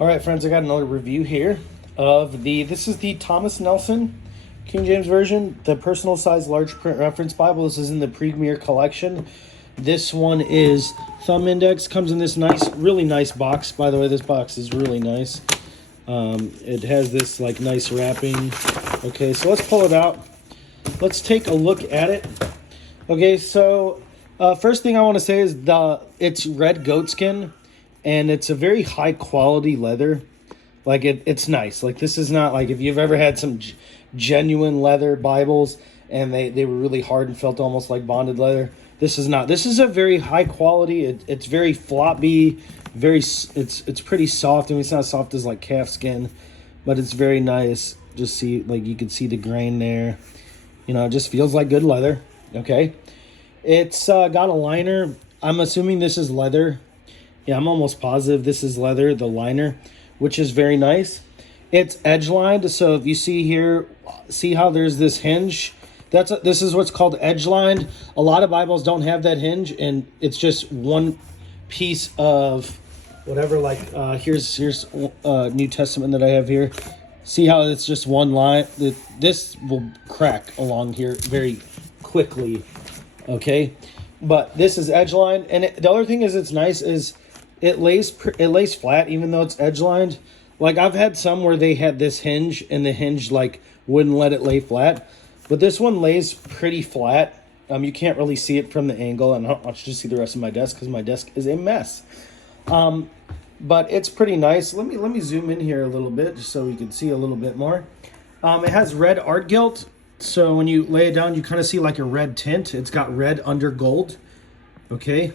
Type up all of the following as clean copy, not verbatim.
All right, friends, I got another review here of this is the Thomas Nelson King James Version, the personal size large print reference Bible. This is in the Premier collection. This one is thumb index, comes in this nice, really nice box. By the way, this box is really nice. It has this like nice wrapping. Okay, so let's pull it out. Let's take a look at it. Okay, so first thing I want to say is it's red goatskin. And it's a very high quality leather. Like it's nice. Like this is not like if you've ever had some genuine leather Bibles and they were really hard and felt almost like bonded leather. This is not. This is a very high quality. It's very floppy. It's pretty soft. I mean, it's not as soft as like calf skin, but it's very nice. Just see, like you can see the grain there. You know, it just feels like good leather. Okay, it's got a liner. I'm assuming this is leather. Yeah, I'm almost positive this is leather, the liner, which is very nice. It's edge lined, so if you see here, see how there's this hinge? This is what's called edge lined. A lot of Bibles don't have that hinge, and it's just one piece of whatever. Like here's New Testament that I have here. See how it's just one line? This will crack along here very quickly. Okay, but this is edge lined, and the other thing is it's nice is. It lays flat even though it's edge lined. Like I've had some where they had this hinge and the hinge like wouldn't let it lay flat. But this one lays pretty flat. You can't really see it from the angle, and I'll just see the rest of my desk because my desk is a mess. But it's pretty nice. Let me zoom in here a little bit just so we can see a little bit more. It has red art gilt, so when you lay it down, you kind of see like a red tint. It's got red under gold. Okay,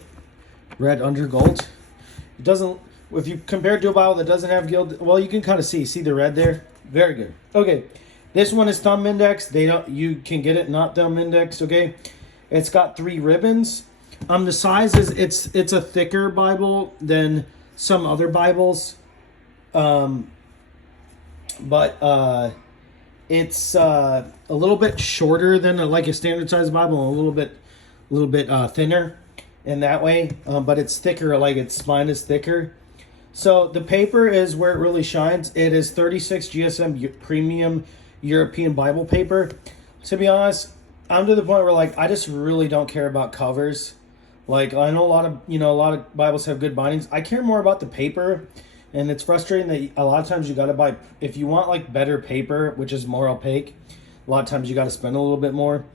red under gold. It doesn't, if you compare it to a Bible that doesn't have gilt, well, you can kind of see the red there. Very good. Okay, this one is thumb index. You can get it not thumb index. Okay, it's got 3 ribbons. The size is it's a thicker Bible than some other Bibles, but it's a little bit shorter than like a standard size Bible, and a little bit thinner. In that way, but it's thicker, like its spine is thicker. So the paper is where it really shines. It is 36 GSM premium European Bible paper. To be honest, I'm to the point where like I just really don't care about covers. Like I know a lot of Bibles have good bindings. I care more about the paper, and it's frustrating that a lot of times you got to buy, if you want like better paper, which is more opaque, a lot of times you got to spend a little bit more,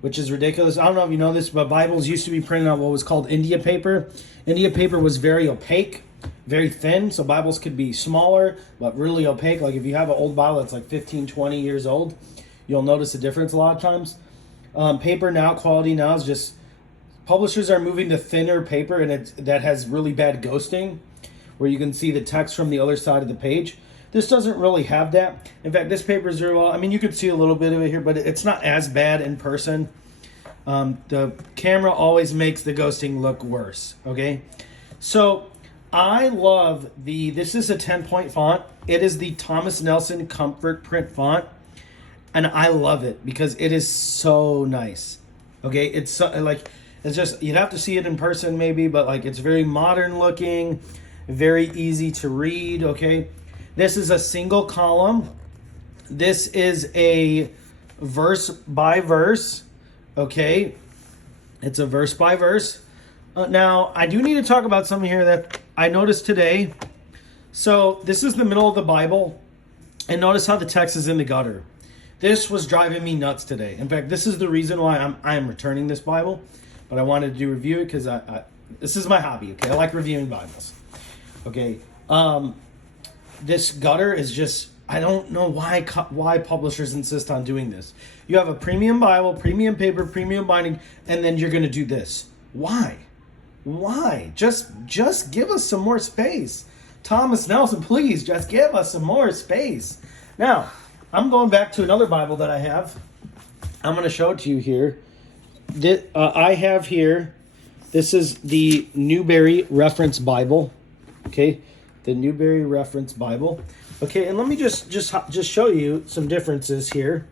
which is ridiculous. I don't know if you know this, but Bibles used to be printed on what was called India paper. India paper was very opaque, very thin, so Bibles could be smaller, but really opaque. Like if you have an old Bible that's like 15, 20 years old, you'll notice a difference a lot of times. Paper now, quality now is just, publishers are moving to thinner paper, and that has really bad ghosting, where you can see the text from the other side of the page. This doesn't really have that. In fact, this paper is very well. I mean, you could see a little bit of it here, but it's not as bad in person. The camera always makes the ghosting look worse, okay? So I love this is a 10-point font. It is the Thomas Nelson Comfort Print font, and I love it because it is so nice, okay? It's just, you'd have to see it in person maybe, but like it's very modern looking, very easy to read, okay? This is a single column. This is a verse by verse. Okay. It's a verse by verse. Now, I do need to talk about something here that I noticed today. So this is the middle of the Bible. And notice how the text is in the gutter. This was driving me nuts today. In fact, this is the reason why I'm returning this Bible. But I wanted to review it because this is my hobby. Okay. I like reviewing Bibles. Okay. This gutter is just, I don't know why publishers insist on doing this. You have a premium Bible, premium paper, premium binding, and then you're going to do this. Why? Just give us some more space. Thomas Nelson, please, just give us some more space. Now, I'm going back to another Bible that I have. I'm going to show it to you here. I have here, this is the Newberry Reference Bible. Okay. The Newberry Reference Bible. Okay, and let me just show you some differences here.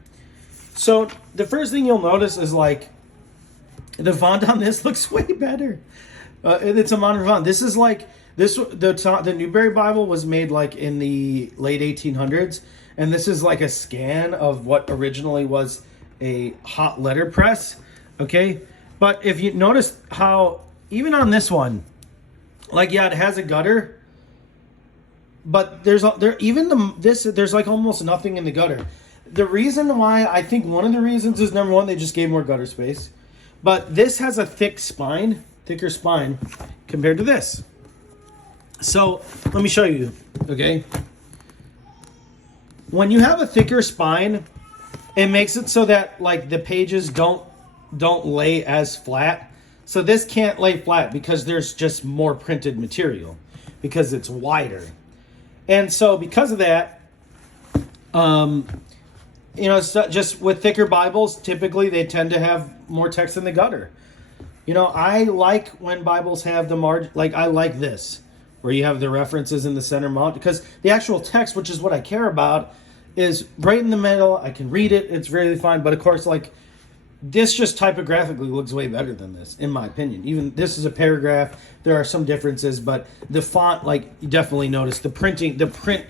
So the first thing you'll notice is like the font on this looks way better. And it's a modern font. This is like The Newberry Bible was made like in the late 1800s, and this is like a scan of what originally was a hot letterpress. Okay, but if you notice how even on this one, like it has a gutter, but there's like almost nothing in the gutter. The reason why, I think one of the reasons is, number one, they just gave more gutter space, but this has a thicker spine compared to this. So let me show you. Okay, when you have a thicker spine, it makes it so that like the pages don't lay as flat. So this can't lay flat because there's just more printed material because it's wider. And so because of that, it's just with thicker Bibles, typically they tend to have more text in the gutter. I like when Bibles have the margin, like I like this, where you have the references in the center mount, because the actual text, which is what I care about, is right in the middle. I can read it. It's really fine. But of course, like this just typographically looks way better than this, in my opinion. Even this is a paragraph. There are some differences, but the font, like you definitely notice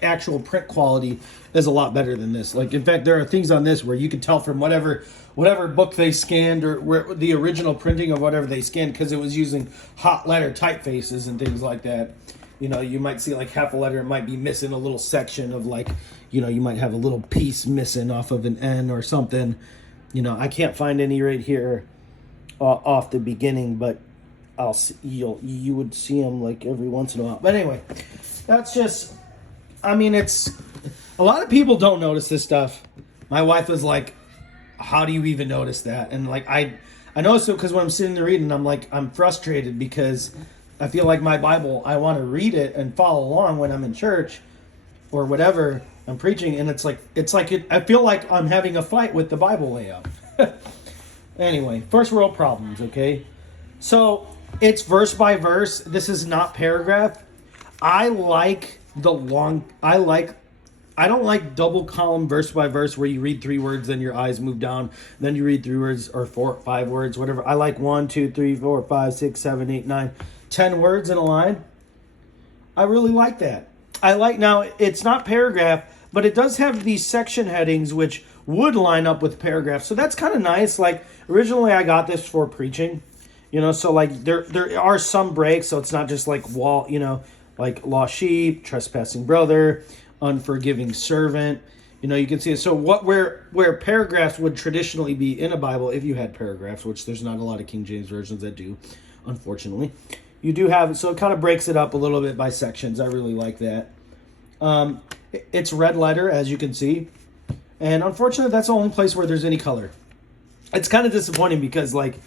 actual print quality is a lot better than this. Like in fact, there are things on this where you can tell from whatever book they scanned or where the original printing of whatever they scanned, because it was using hot letter typefaces and things like that. You might see like half a letter, it might be missing a little section of like, you might have a little piece missing off of an N or something. I can't find any right here off the beginning, but you would see them like every once in a while. But anyway, that's just, it's, a lot of people don't notice this stuff. My wife was like, how do you even notice that? And like, I noticed it because when I'm sitting there reading, I'm frustrated because I feel like my Bible, I want to read it and follow along when I'm in church or whatever I'm preaching, and I feel like I'm having a fight with the Bible layout. Anyway, first world problems, okay? So it's verse by verse. This is not paragraph. I don't like double column verse by verse where you read 3 words, then your eyes move down, then you read 3 words or 4, 5 words, whatever. I like 1, 2, 3, 4, 5, 6, 7, 8, 9, 10 words in a line. I really like that. Now it's not paragraph, but it does have these section headings which would line up with paragraphs. So that's kind of nice. Like originally I got this for preaching, so like there are some breaks. So it's not just like like lost sheep, trespassing brother, unforgiving servant. You can see it. So where paragraphs would traditionally be in a Bible, if you had paragraphs, which there's not a lot of King James versions that do, unfortunately. You do have, so it kind of breaks it up a little bit by sections. I really like that. It's red letter, as you can see. And unfortunately, that's the only place where there's any color. It's kind of disappointing because, like,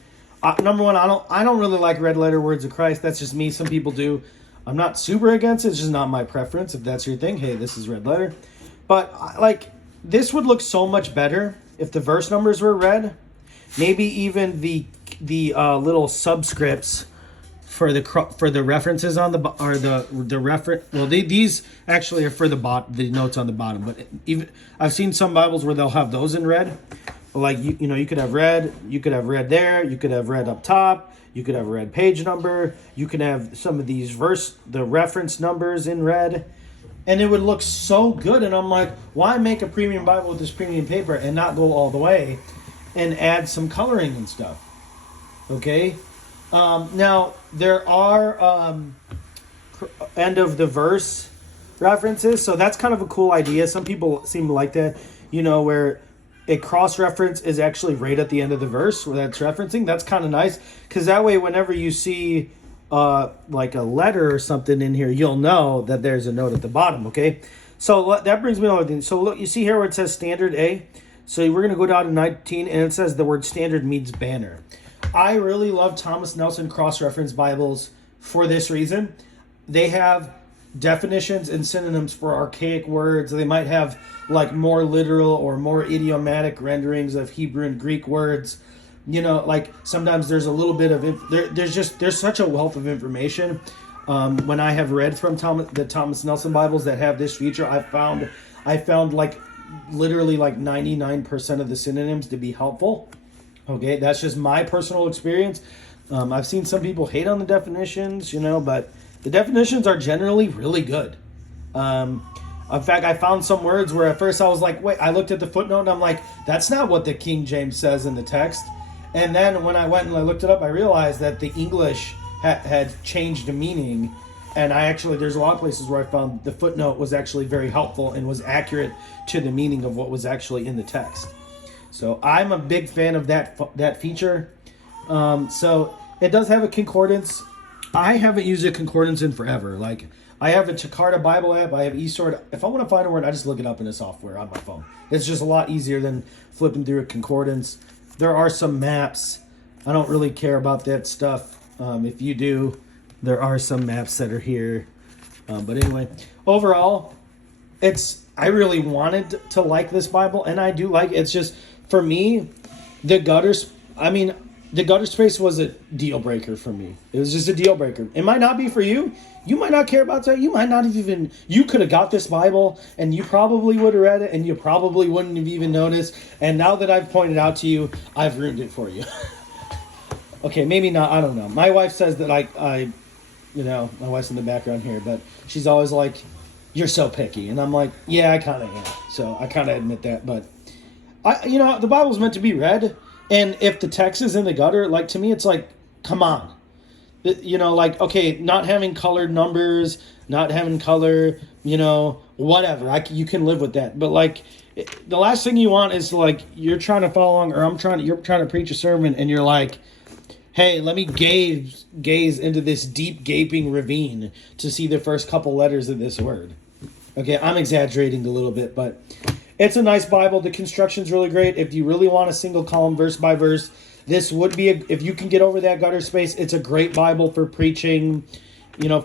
number one, I don't really like red letter words of Christ. That's just me. Some people do. I'm not super against it. It's just not my preference. If that's your thing, hey, this is red letter. But, like, this would look so much better if the verse numbers were red. Maybe even the little subscripts for the references on the reference. Well, these actually are for the notes on the bottom. But even I've seen some Bibles where they'll have those in red. Like you could have red. You could have red there. You could have red up top. You could have a red page number. You can have some of these the reference numbers in red, and it would look so good. And I'm like, why make a premium Bible with this premium paper and not go all the way and add some coloring and stuff? Okay. Now, there are end of the verse references, so that's kind of a cool idea. Some people seem to like that, where a cross-reference is actually right at the end of the verse where that's referencing. That's kind of nice, because that way whenever you see like a letter or something in here, you'll know that there's a note at the bottom, okay? So that brings me to another thing. So look, you see here where it says standard A? So we're going to go down to 19, and it says the word standard means banner. I really love Thomas Nelson cross-reference Bibles for this reason. They have definitions and synonyms for archaic words. They might have like more literal or more idiomatic renderings of Hebrew and Greek words. Like sometimes there's a little bit of there's such a wealth of information. When I have read from the Thomas Nelson Bibles that have this feature, I found like literally like 99% of the synonyms to be helpful. Okay, that's just my personal experience. I've seen some people hate on the definitions, but The definitions are generally really good. In fact, I found some words where at first I was like, wait, I looked at the footnote and I'm like, that's not what the King James says in the text. And then when I went and I looked it up, I realized that the English had changed the meaning. And there's a lot of places where I found the footnote was actually very helpful and was accurate to the meaning of what was actually in the text. So I'm a big fan of that feature. So it does have a concordance. I haven't used a concordance in forever. Like, I have a Jakarta Bible app. I have eSword. If I want to find a word, I just look it up in the software on my phone. It's just a lot easier than flipping through a concordance. There are some maps. I don't really care about that stuff. If you do, there are some maps that are here. But anyway, overall, I really wanted to like this Bible, and I do like it. It's just, for me, the gutter space was a deal breaker for me. It was just a deal breaker. It might not be for you. You might not care about that. You might not even, you could have got this Bible and you probably would have read it and you probably wouldn't have even noticed. And now that I've pointed out to you, I've ruined it for you. Okay, maybe not. I don't know. My wife says that my wife's in the background here, but she's always like, you're so picky. And I'm like, yeah, I kind of am. So I kind of admit that. But the Bible's meant to be read. And if the text is in the gutter, like, to me, it's like, come on. Okay, not having colored numbers, not having color, whatever. You can live with that. But, like, the last thing you want is, like, you're trying to follow along, or you're trying to preach a sermon, and you're like, hey, let me gaze into this deep, gaping ravine to see the first couple letters of this word. Okay, I'm exaggerating a little bit, but it's a nice Bible. The construction's really great. If you really want a single column, verse by verse, this would be, if you can get over that gutter space, it's a great Bible for preaching,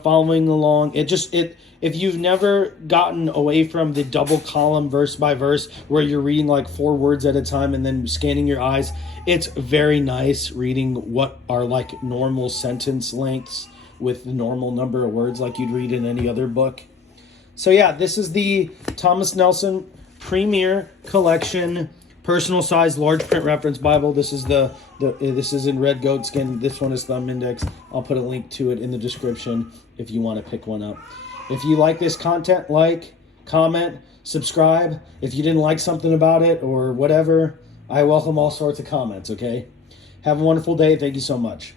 following along. If you've never gotten away from the double column verse by verse where you're reading like 4 words at a time and then scanning your eyes, it's very nice reading what are like normal sentence lengths with the normal number of words like you'd read in any other book. So yeah, this is the Thomas Nelson Premier Collection personal size large print reference Bible. This is this is in red goatskin. This one is thumb index. I'll put a link to it in the description if you want to pick one up. If you like this content, like, comment, subscribe. If you didn't like something about it or whatever, I welcome all sorts of comments, okay? Have a wonderful day. Thank you so much.